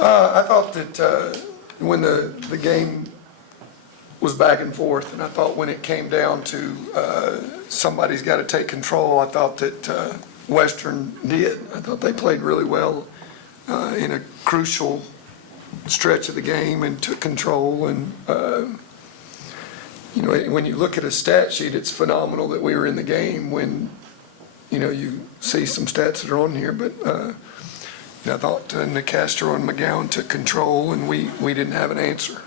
I thought that when the game was back and forth, and I thought when it came down to somebody's got to take control, I thought that Western did. I thought they played really well in a crucial stretch of the game and took control. And you know, when you look at a stat sheet, it's phenomenal that we were in the game. When you see some stats that are on here, but I thought Nicastro and McGowan took control, and we didn't have an answer.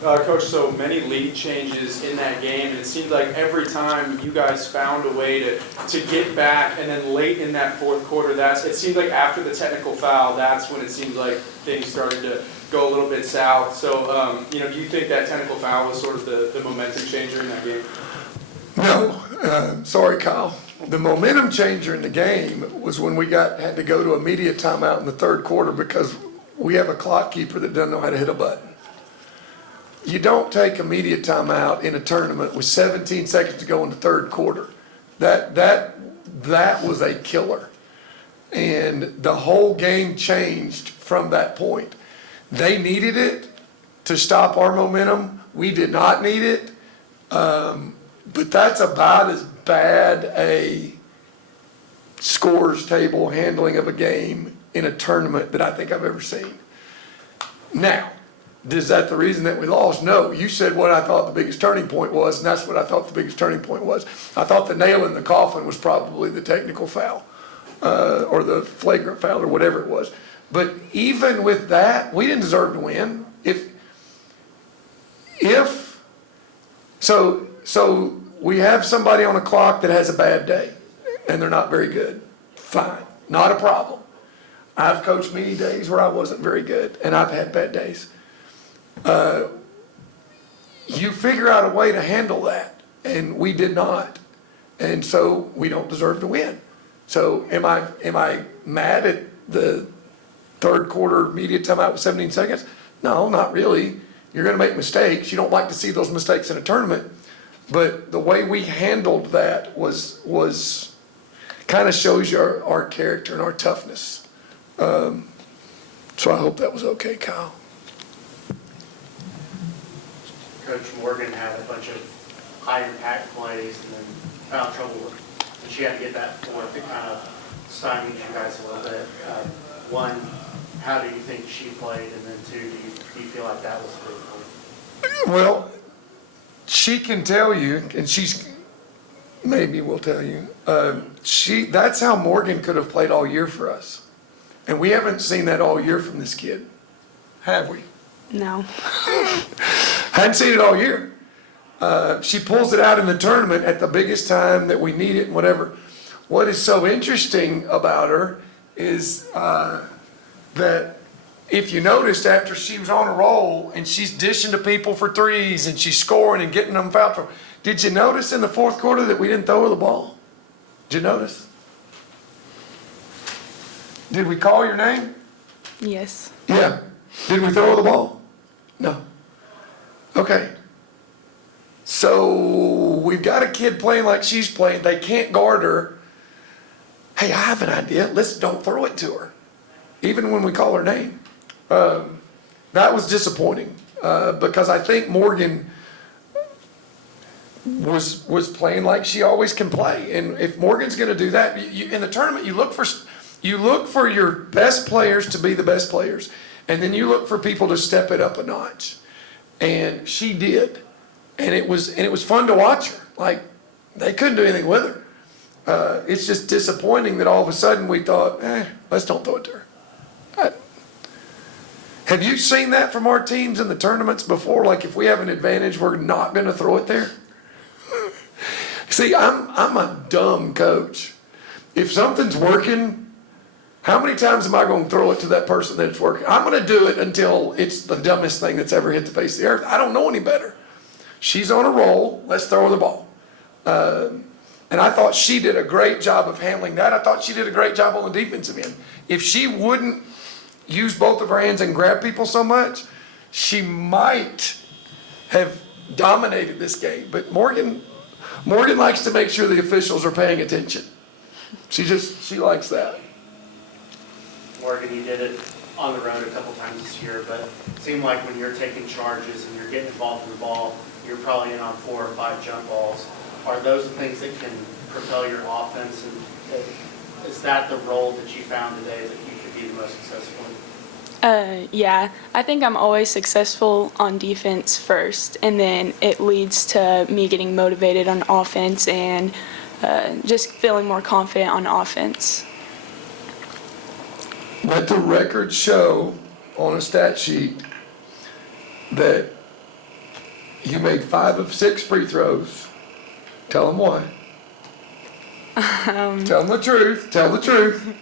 Coach, so many lead changes in that game, and it seemed like every time you guys found a way to get back, and then late in that fourth quarter, it seemed like after the technical foul, that's when it seemed like things started to go a little bit south. So, do you think that technical foul was sort of the momentum changer in that game? No, sorry, Kyle. The momentum changer in the game was when we had to go to immediate timeout in the third quarter because we have a clock keeper that doesn't know how to hit a button. You don't take immediate timeout in a tournament with 17 seconds to go in the third quarter. That was a killer. And the whole game changed from that point. They needed it to stop our momentum. We did not need it. But that's about as bad a scores table handling of a game in a tournament that I think I've ever seen. Now, is that the reason that we lost? No. You said what I thought the biggest turning point was, and that's what I thought the biggest turning point was. I thought the nail in the coffin was probably the technical foul or the flagrant foul or whatever it was. But even with that, we didn't deserve to win. So we have somebody on a clock that has a bad day, and they're not very good. Fine, not a problem. I've coached many days where I wasn't very good, and I've had bad days. You figure out a way to handle that, and we did not, and so we don't deserve to win. So am I mad at the third quarter media timeout with 17 seconds? No, not really. You're going to make mistakes. You don't like to see those mistakes in a tournament, but the way we handled that was kind of shows you our character and our toughness. So I hope that was okay, Kyle. Coach Morgan had a bunch of high-impact plays and then found trouble with, and she had to get that fourth. It kind of stymied you guys a little bit. One, how do you think she played? And then two, do you feel like that was a big point? Well, she can tell you, and maybe will tell you, that's how Morgan could have played all year for us. And we haven't seen that all year from this kid, have we? No. Hadn't seen it all year. She pulls it out in the tournament at the biggest time that we need it and whatever. What is so interesting about her is that if you noticed after she was on a roll and she's dishing to people for threes and she's scoring and getting them fouled for, did you notice in the fourth quarter that we didn't throw her the ball? Did you notice? Did we call your name? Yes. Yeah. Did we throw her the ball? No. Okay. So we've got a kid playing like she's playing. They can't guard her. Hey, I have an idea. Let's don't throw it to her, even when we call her name. That was disappointing because I think Morgan was playing like she always can play. And if Morgan's going to do that, in the tournament, you look for your best players to be the best players, and then you look for people to step it up a notch. And she did, and it was fun to watch her. Like, they couldn't do anything with her. It's just disappointing that all of a sudden we thought, let's don't throw it to her. Have you seen that from our teams in the tournaments before? Like, if we have an advantage, we're not going to throw it there. See, I'm a dumb coach. If something's working, how many times am I going to throw it to that person that it's working? I'm going to do it until it's the dumbest thing that's ever hit the face of the earth. I don't know any better. She's on a roll. Let's throw her the ball. And I thought she did a great job of handling that. I thought she did a great job on the defensive end. If she wouldn't use both of her hands and grab people so much, she might have dominated this game. But Morgan likes to make sure the officials are paying attention. She likes that. Morgan, you did it on the road a couple times this year, but it seemed like when you're taking charges and you're getting involved in the ball, you're probably in on 4 or 5 jump balls. Are those the things that can propel your offense? And is that the role that you found today that you could be the most successful in? Yeah, I think I'm always successful on defense first, and then it leads to me getting motivated on offense and just feeling more confident on offense. Let the record show on a stat sheet that you made 5 of 6 free throws. Tell them why. Tell them the truth. Tell the truth.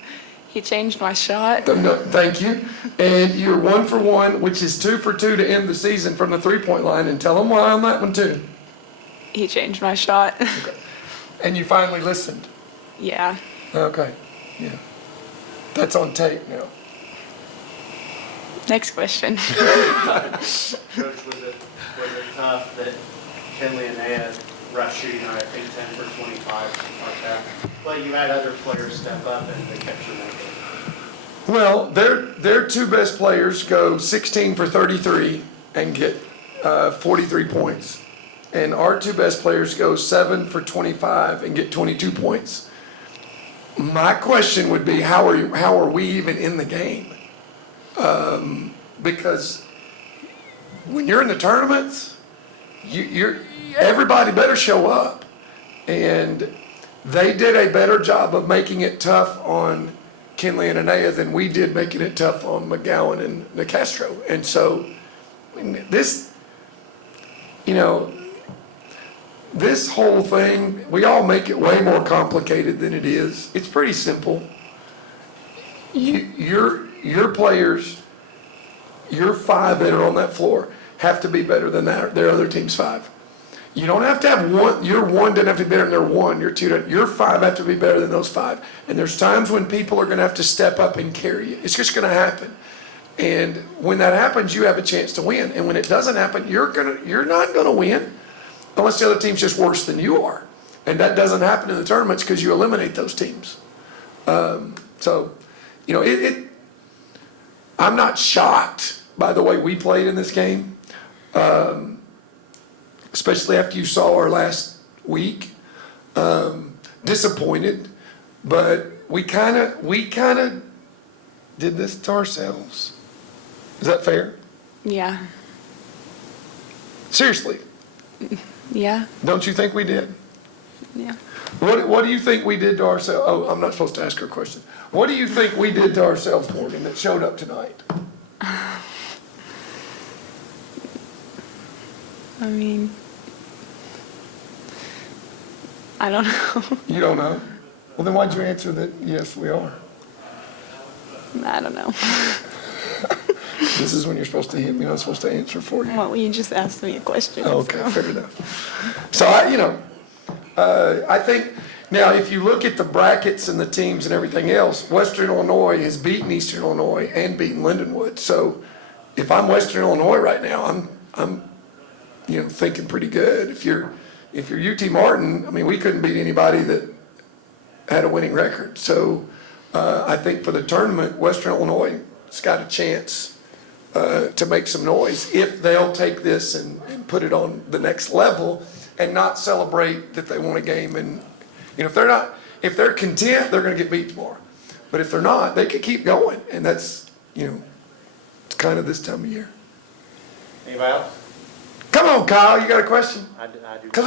He changed my shot. No, thank you. And you're 1 for 1, which is 2 for 2 to end the season from the 3-point line. And tell them why on that one too. He changed my shot. Okay. And you finally listened. Yeah. Okay. Yeah. That's on tape now. Next question. Coach, was it tough that Kinley and Naya rushed shooting, I think 10 for 25, something like that? But you had other players step up and they kept you moving. Well, their 2 best players go 16 for 33 and get 43 points. And our 2 best players go 7 for 25 and get 22 points. My question would be, how are we even in the game? Because when you're in the tournaments, everybody better show up. And they did a better job of making it tough on Kinley and Anaya than we did making it tough on McGowan and Nicastro. And so, I mean, this whole thing, we all make it way more complicated than it is. It's pretty simple. Your players, your 5 that are on that floor, have to be better than their other team's 5. You don't have to have one. Your 1 doesn't have to be better than their 1. Your 5 have to be better than those 5. And there's times when people are going to have to step up and carry you. It's just going to happen. And when that happens, you have a chance to win. And when it doesn't happen, you're not going to win unless the other team's just worse than you are. And that doesn't happen in the tournaments because you eliminate those teams. I'm not shocked by the way we played in this game, especially after you saw our last week. Disappointed, but we kind of did this to ourselves. Is that fair? Yeah. Seriously, Yeah. don't you think we did? Yeah. What do you think we did to ourselves? Oh, I'm not supposed to ask her a question. What do you think we did to ourselves, Morgan, that showed up tonight? I mean, I don't know. You don't know? Well, then why'd you answer that, yes, we are? I don't know. This is when you're supposed to hit me, I'm supposed to answer for you. Well, you just asked me a question. Okay, so. fair enough. So I think, now if you look at the brackets and the teams and everything else, Western Illinois has beaten Eastern Illinois and beaten Lindenwood. So if I'm Western Illinois right now, I'm thinking pretty good. If you're UT Martin, I mean, we couldn't beat anybody that had a winning record. So I think for the tournament, Western Illinois has got a chance to make some noise if they'll take this and put it on the next level and not celebrate that they won a game. And if they're content, they're going to get beat tomorrow. But if they're not, they could keep going. And that's it's kind of this time of year. Anybody else? Come on, Kyle, you got a question? I do. 'Cause